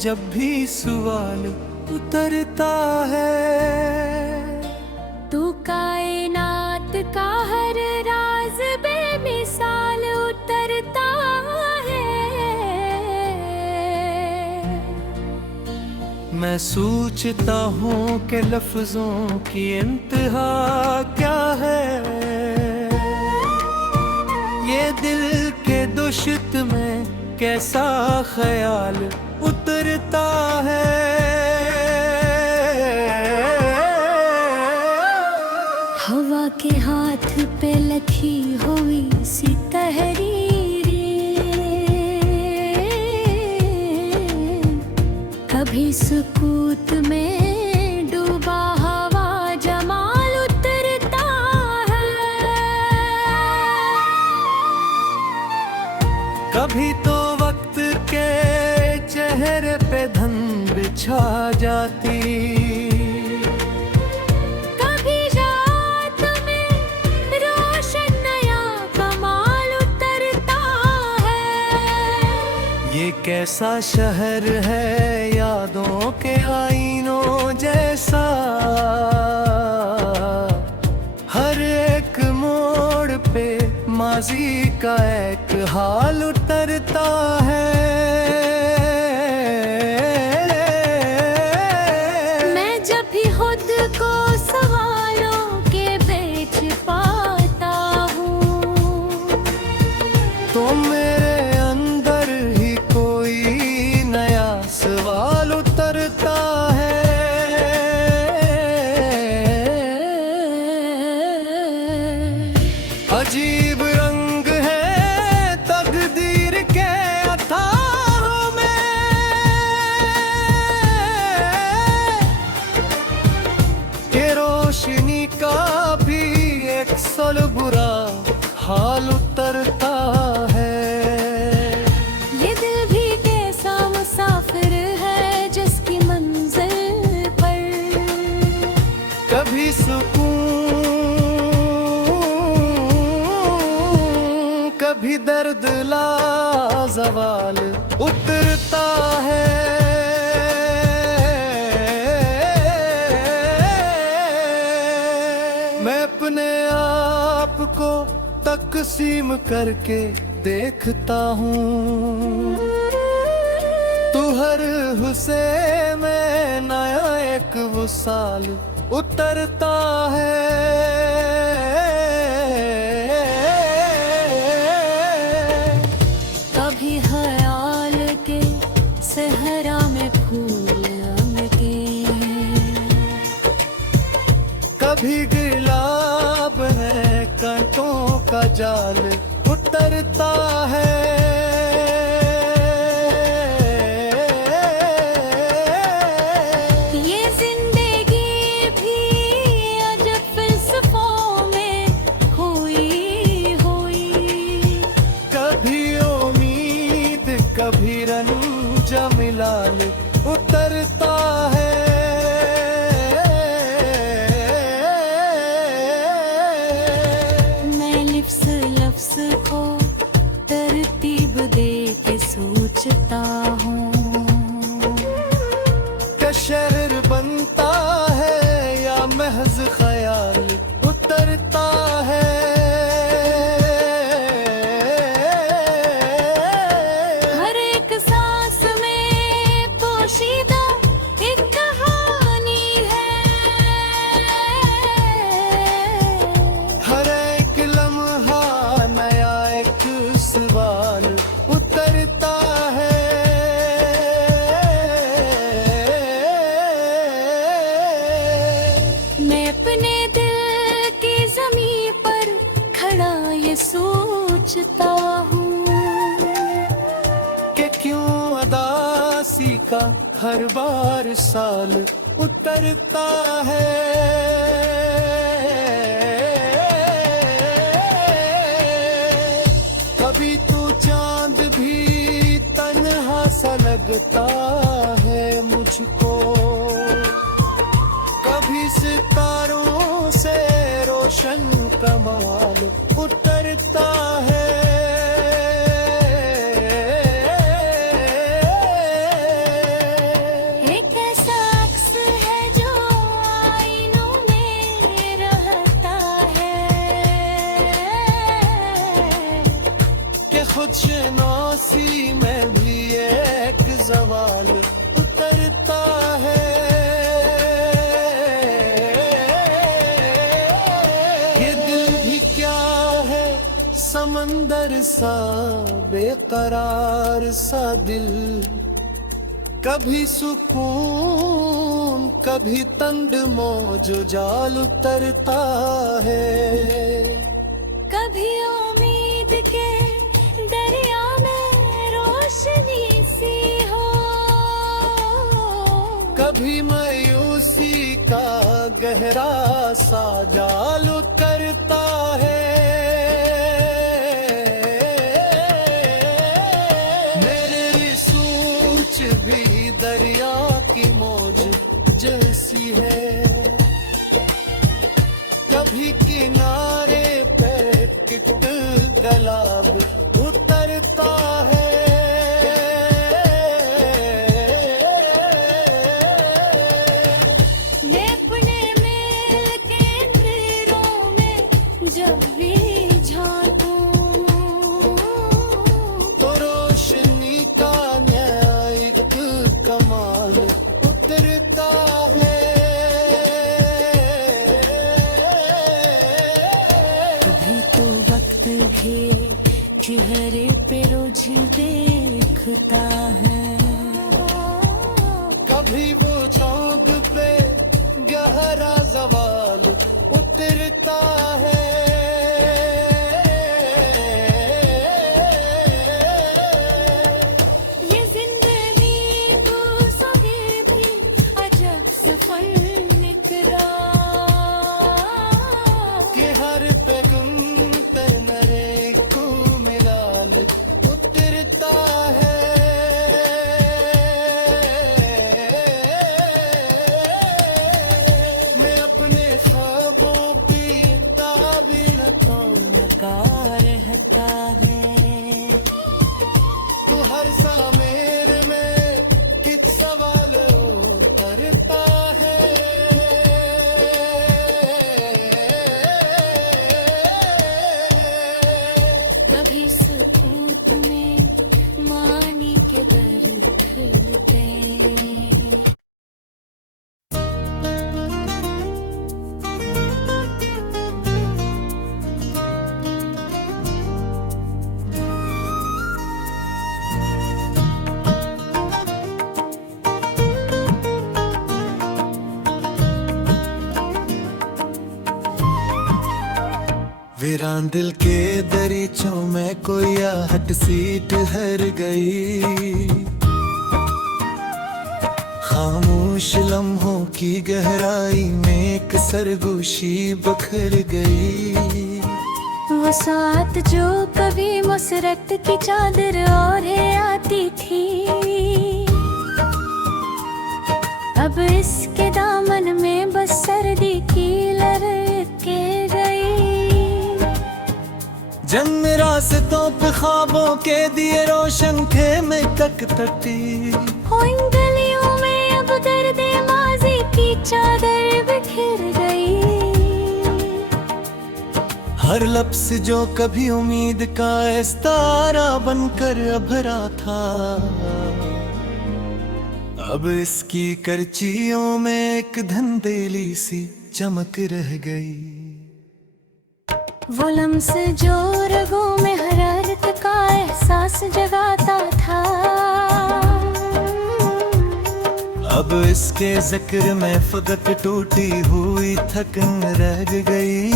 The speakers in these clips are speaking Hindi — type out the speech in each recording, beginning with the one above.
जब भी सवाल उतरता है। तू कायनात का हर राज बेमिसाल उतरता है। मैं सोचता हूँ कि लफ्जों की इंतहा क्या है। ये दिल के दुश्त में कैसा ख्याल उतरता है। हवा के हाथ पे लखी हुई सी तहरीरें, कभी सुकूत में डूबा हवा जमाल उतरता है। कभी तो वक्त के चेहरे पे धन बिछा जाती, कभी रात में रोशन नया कमाल उतरता है। ये कैसा शहर है यादों के आईनों जैसा। हर एक मोड़ पे माजी का एक हाल उतरता है। मैं जब भी खुद को सवालों के बेच पाता हूँ, तो मेरे अंदर ही कोई नया सवाल उतरता है। अजीब रंग है तकदीर के अथाह में। ये रोशनी का भी एक सल बुरा हाल उतरता है। ये दिल भी कैसा मुसाफिर है जिसकी मंजिल पर कभी सुकून कभी दर्द लाजवाल उतरता है। मैं अपने आप को तकसीम करके देखता हूँ, तू हर हुस्से में नया एक वसाल उतरता है। कभी ख्याल के सहरा में फूल उमगे, कभी गुलाब है कांटों का जाल उतरता है। ये जिंदगी भी अजब फिल्सफों में खोई हुई। कभी उम्मीद कभी रंज मिलाल उतरता है। मैं लिफ्स लफ्स को तरतीब दे के सोचता हूँ, क्या शहर बनता है या महज ख्याल उतरता है। हर एक सांस में पोशीदा एक कहानी है। हर एक लम्हा नया एक सवाल उतरता है। मैं अपने दिल की ज़मीं पर खड़ा ये सोचता हूँ कि क्यों अदासी का हर बार साल उतरता है। कभी तू चांद भी तन्हा सा लगता है मुझको, कभी सितारों से रोशन कमाल उतरता है। सा बेकरार सा दिल, कभी सुकून कभी तंग मौज जाल उतरता है। कभी उम्मीद के दरिया में रोशनी सी हो, कभी मायूसी का गहरा सा जाल उतरता है। मेरी सोच भी दरिया की मौज जैसी है, कभी किनारे पे टिक गुलाब उतरता है। मैं अपने मेल के अंधेरों में जब भी झांकूं, तो रोशनी का न्यायिक कमाल उतरता है। कभी तो वक्त भी चेहरे पे रोज देखता है, कभी वो चाँद पे गहरा जवाल उतरता है। ये जिंदगी को सभी भी अजब सफर निकला, कि हर पैगम पे नरे को मिलाल उतरता है। मैं अपने ख्वाबों की ताबीर तो का रहता है। तू हर सामेर में कित सवाल उतरता है। कभी सुकूत में मानी के दर खुलते, वीरान दिल के दरीचों में कोई आहट सी ठहर गई, खामोश लम्हों की गहराई में एक सरगोशी बखर गई। वो साथ जो कभी मुसरत की चादर ओढ़े आती थी, अब इसके दामन में बस सर्दी की लहरें गई। जन्म रास्तों पे ख्वाबों के दिए रोशन थे में तक तकती, हो इन गलियों में अब दर्द माजी की चादर बिखर गई। हर लफ्ज़ जो कभी उम्मीद का इस्तारा बनकर अभरा था, अब इसकी करचियों में एक धंधेली सी चमक रह गई। वो लम्स जो रगों में हरारत का एहसास जगाता था, अब इसके जिक्र में फकत टूटी हुई थकन रह गई।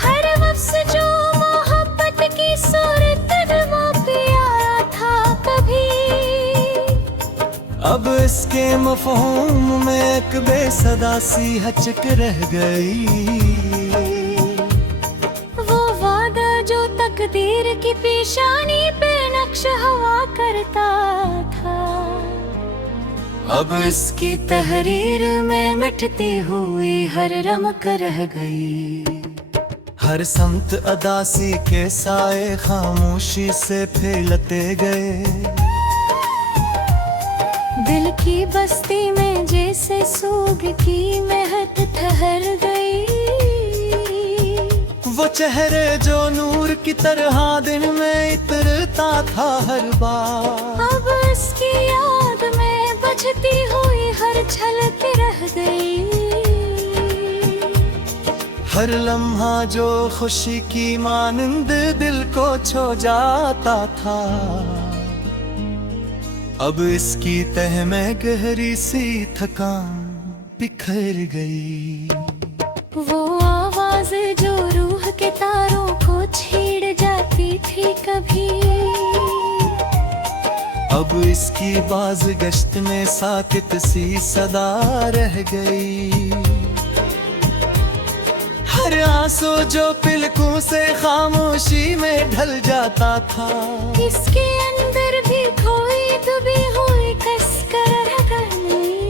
हर लफ्ज़ जो मोहब्बत की सूरत में पिया था कभी, अब इसके मफ़हूम में एक बेसदा सी हचक रह गई। वो वादा जो तकदीर की पेशानी पे नक्श हवा करता था, अब इसकी तहरीर में मिटती हुई हर रमक रह गई। हर समत अदासी के साए खामोशी से फैलते गए, दिल की बस्ती में जैसे सूग की महक ठहर गई। वो चेहरे जो नूर की तरह दिन में इतरता था हर बार, अब इसकी याद में बजती हुई हर झलक रह गई। हर लम्हा जो खुशी की मानंद दिल को छो जाता था, अब इसकी तह में गहरी सी थकान बिखर गई। वो आवाज जो रूह के तारों को छेड़ जाती थी कभी, अब इसकी बाज गश्त में साकित सी सदा रह गई। हर आंसू जो पिलकों से खामोशी में ढल जाता था, इसके अंदर भी कोई दबी हुई कसकर रह गई।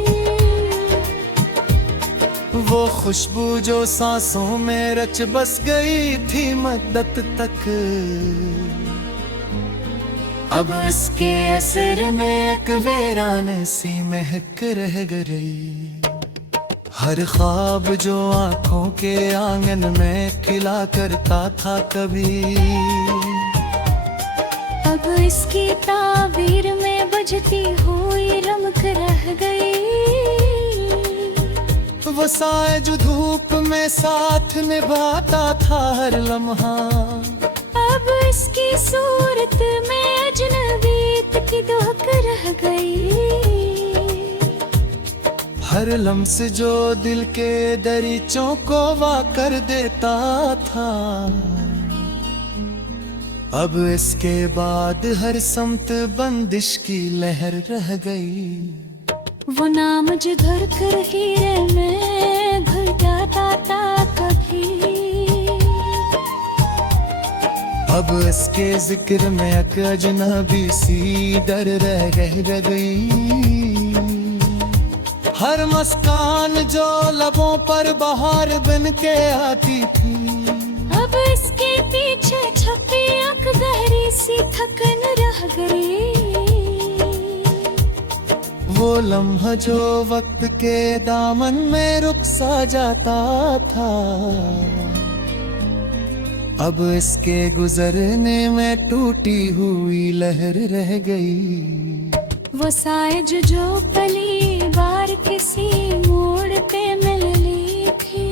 वो खुशबू जो सांसों में रच बस गई थी मद्दत तक, अब इसके असर में एक वीरान सी महक रह गई। हर ख्वाब जो आंखों के आंगन में खिला करता था कभी, अब इसकी ताबीर में बजती हुई रमक रह गई। वो साए जो धूप में साथ निभाता था हर लम्हा, अब इसकी सूरत में अजनबीत की दुहक रह गई। हर लम्स जो दिल के दरीचों को वा कर देता था, अब इसके बाद हर समत बंदिश की लहर रह गई। वो नाम जिधर कर हीरे में घुल जाता था कभी, अब इसके जिक्र में एक अजनबी सी डर रह गई। हर मुस्कान जो लबों पर बहार बन के आती थी, अब इसके पीछे छपी एक गहरी सी थकन रह गई। वो लम्हा जो वक्त के दामन में रुक सा जाता था, अब इसके गुजरने में टूटी हुई लहर रह गई। वो साइज जो पली बार किसी मोड़ पे मिलनी थी,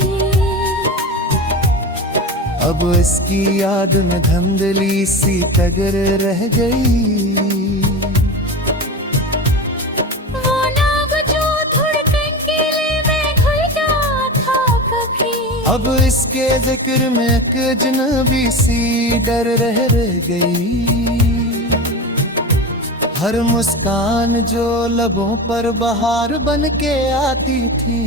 अब इसकी याद में धंधली सी टगर रह गई। वो नाम जो धड़कन के लिए में घुलता था कभी, अब इसके जिक्र में एक अजनबी सी डर रह गई। हर मुस्कान जो लबों पर बहार बन के आती थी,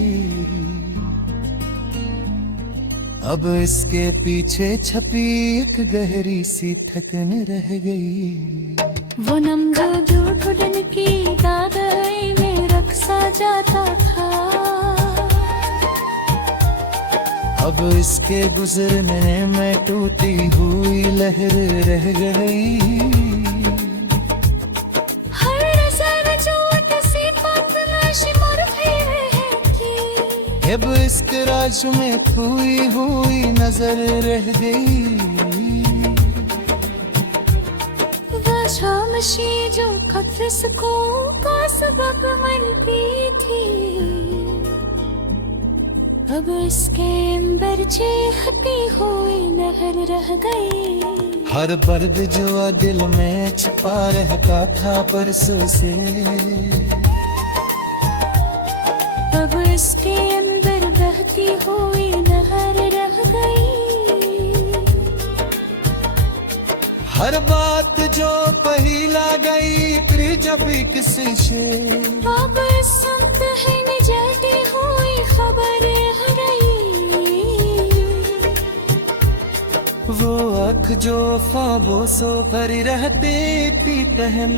अब इसके पीछे छपी एक गहरी सी थकन रह गई। वो नम जो घुटन की दादाई में रक्सा जाता था, अब इसके गुजरने में टूटी हुई लहर रह गई। अब इस राज में खोई हुई नजर रह गई। वह शामशी जो खफिस को का सबब बनती थी, अब इसके अंदर हटी हुई नहर रह गई। हर दर्द जो दिल में छिपा रहता था परसों से, अब इसके अंदर बहती हुई नहर रह गई। हर बात जो पहला गई फिर जब किसी से, अब इस संत है न जलती हुई खबर हरई। वो आँख जो ख्वाबों सो भरी रहते थी पहन,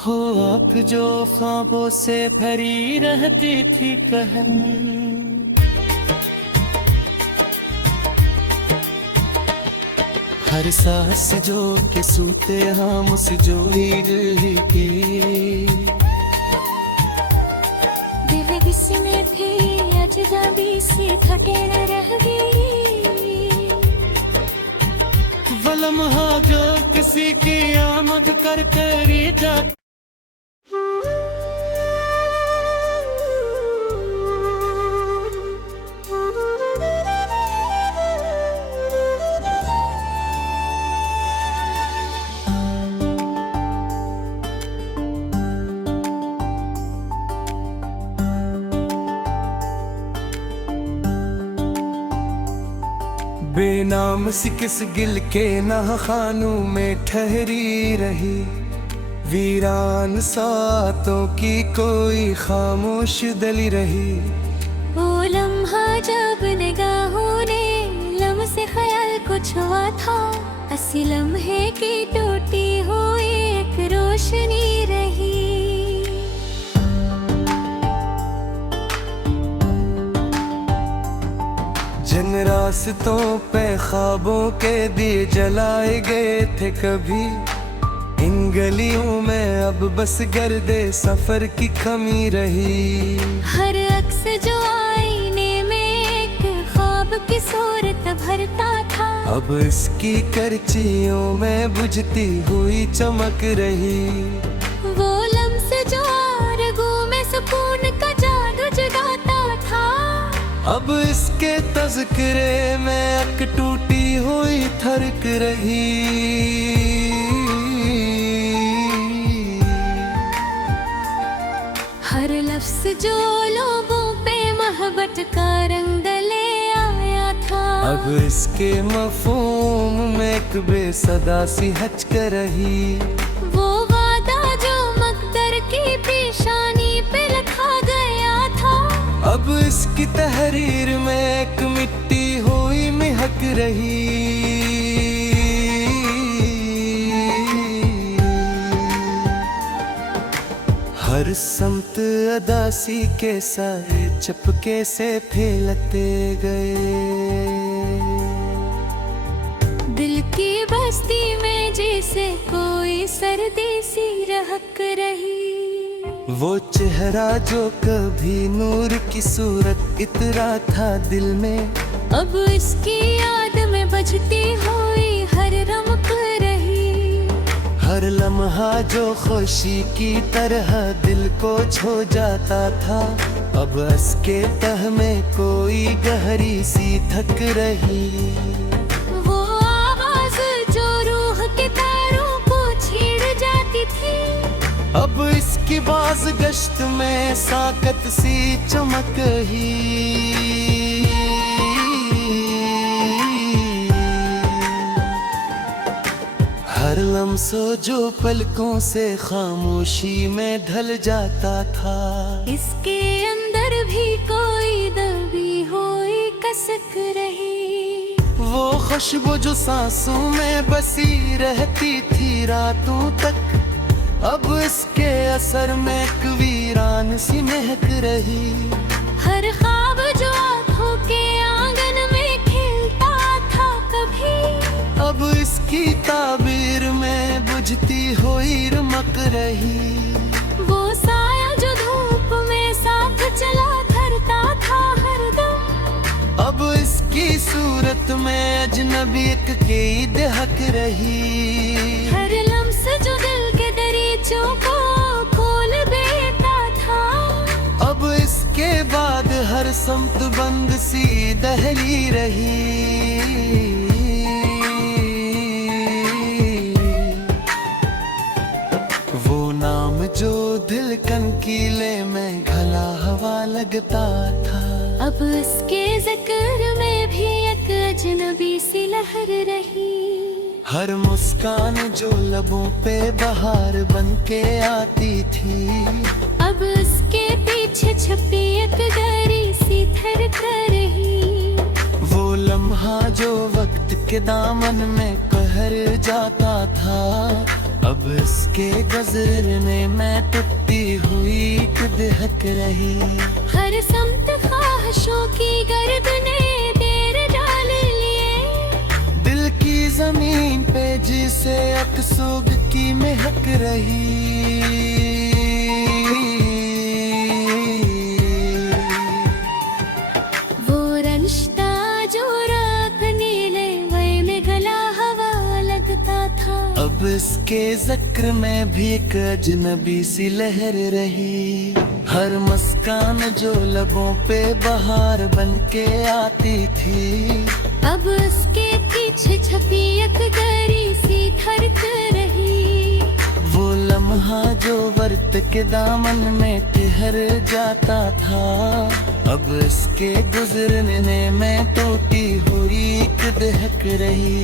हो आप जो ख्वाबों से भरी रहती थी कहन, हर सांस जो के सूते हम उस जो ही के दिल जिसमें थे अजनबी से थके रह गई। वो लम्हा जो किसी की आमद कर कर जा बेनाम सी किस गिल के नहानों में ठहरी रही, वीरान सातों की कोई खामोश दली रही। वो लम्हा जब निगाहों ने लम्हे ख्याल कुछ हुआ था, असी लम्हे की टूटी हुई एक रोशनी रही। जिन रास्तों पे ख्वाबों के दिए जलाए गए थे कभी, इन गलियों में अब बस गर्दे सफर की कमी रही। हर अक्स जो आईने में एक ख्वाब की सूरत भरता था, अब इसकी करचियों में बुझती हुई चमक रही। वो लम्हे जो आरज़ू में सुकून का जादू जगाता था, अब इसके तज़किरे में अक टूटी हुई थरक रही। हर लफ्ज़ जो लोगों पे मोहब्बत का रंग ले आया था, अब इसके मफ़हूम में एक बेसदा सी हचक रही। वो वादा जो मकदर की पेशानी पे लिखा गया था, अब इसकी तहरीर में एक मिट्टी हुई महक रही। हर समत अदासी के साए चपके से फैलते गए। दिल की बस्ती में जैसे कोई सर्दी सी रहक रही। वो चेहरा जो कभी नूर की सूरत इतरा था दिल में, अब इसकी याद में बजती हुई हर रमक रही। हर लम्हा जो खुशी की तरह दिल को छो जाता था, अब इसके तह में कोई गहरी सी थक रही। वो आवाज जो रूह के तारों को छेड़ जाती थी, अब इसकी बाज गश्त में साकत सी चमक ही। हर लम्सो जो पलकों से खामोशी में ढल जाता था, इसके अंदर भी कोई दबी हुई कसक रही। वो खुशबू जो सांसों में बसी रहती थी रातों तक, अब इसके असर में एक वीरान सी महक रही। हर ख्वाब जो आँखों के आंगन में खिलता था कभी, अब इसकी ताबीर में बुझती हुई रमक रही। वो साया जो धूप में साथ चला धरता था हरदम, अब इसकी सूरत में अजनबी एक की दहक रही। हर लम्स जो दिल के दरीचों को खोल देता था, अब इसके बाद हर समत बंद सी दहली रही। वो नाम जो दिल कंकीले में घला हवा लगता था, अब इसके जिक्र में भी एक अजनबी सी लहर रही। हर मुस्कान जो लबों पे बहार बन के आती थी, अब इसके पीछे छुपी एक गहरी सी थरक रही। वो लम्हा जो वक्त के दामन में कहर जाता था, अब इसके गजरने में टूटी हुई एक दहक रही। हर समत ख्वाहिशों की गर्दनें देर डाल लिए, दिल की जमीन पे जिसे अकसूग की महक रही। वो रिश्ता जो रात नीले वही में गला हवा लगता था। अब इसके जिक्र में भी एक अजनबी सी लहर रही। हर मुस्कान जो लबों पे बहार बन के आती थी। अब उसके पीछे छपी एक गरी सी धड़क रही। वो लम्हा जो वर्त के दामन में ठहर जाता था। अब इसके गुजरने में टूटी हुई एक दहक रही।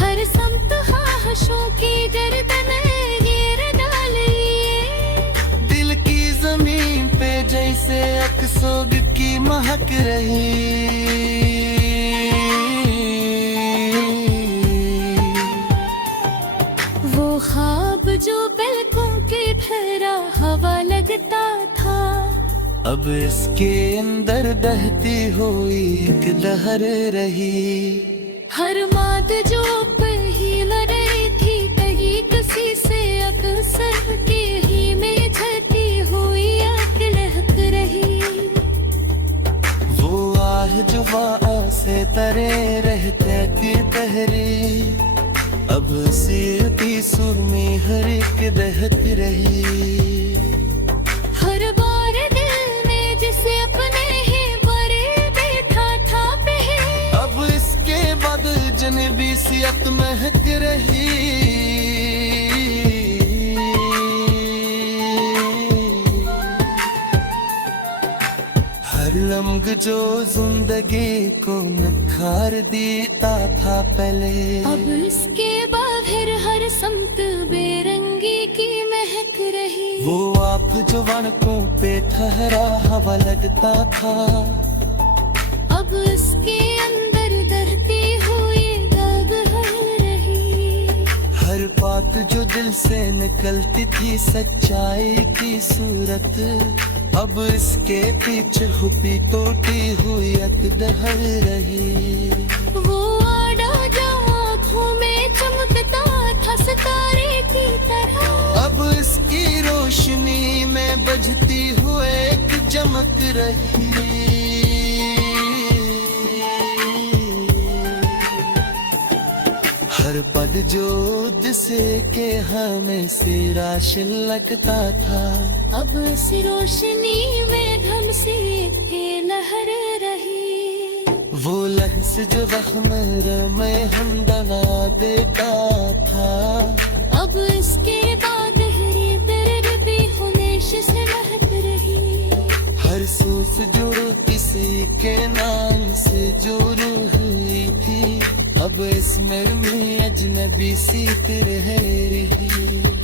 हर समत हाशों की गर्दन घेर डाली। दिल की जमीन पे जैसे अकसोग की महक रही। वो ख्वाब जो पलकों के ठहरा हवा लगता था। अब इसके अंदर बहती हुई एक लहर रही। हर माद जो पहील रही थी कहीं किसी से अक्सर के ही में झती हुई आग लहक रही। वो आह जो वाह से तरे रहते की तहरी। अब सीती सुर में हर एक दहक रही। हर बार दिल में जिसे अपने ही बरे बैठा था पहले। अब इसके बाद जनबी सियत महक रही। हर लम्ग जो जिंदगी को निखार देता था पहले। अब इसके बाहर हर समत बेरंगी की महक रही। वो आप जो वनकों पे ठहरा हवा लगता था। अब इसके अंदर धरती हुई दाग हर रही। हर बात जो दिल से निकलती थी सच्चाई की सूरत। अब इसके पीछे हुपी टूटी हुई एक दहर रही। वो आड़ा जो आँखों में चमकता था सितारे की तरह। अब इसकी रोशनी में बजती हुए एक चमक रही। हर पद जो जिसे के हमें सिराश लगता था। अब इस रोशनी में धम सी के लहर रही। वो लहस जो जख्म में हम दवा देता था। अब इसके बाद हरी दर्द भी होनेश से महक रही। हर सोच जो किसी के नाम से जुड़ी हुई थी। अब इसमें अजनबी सी रह रही।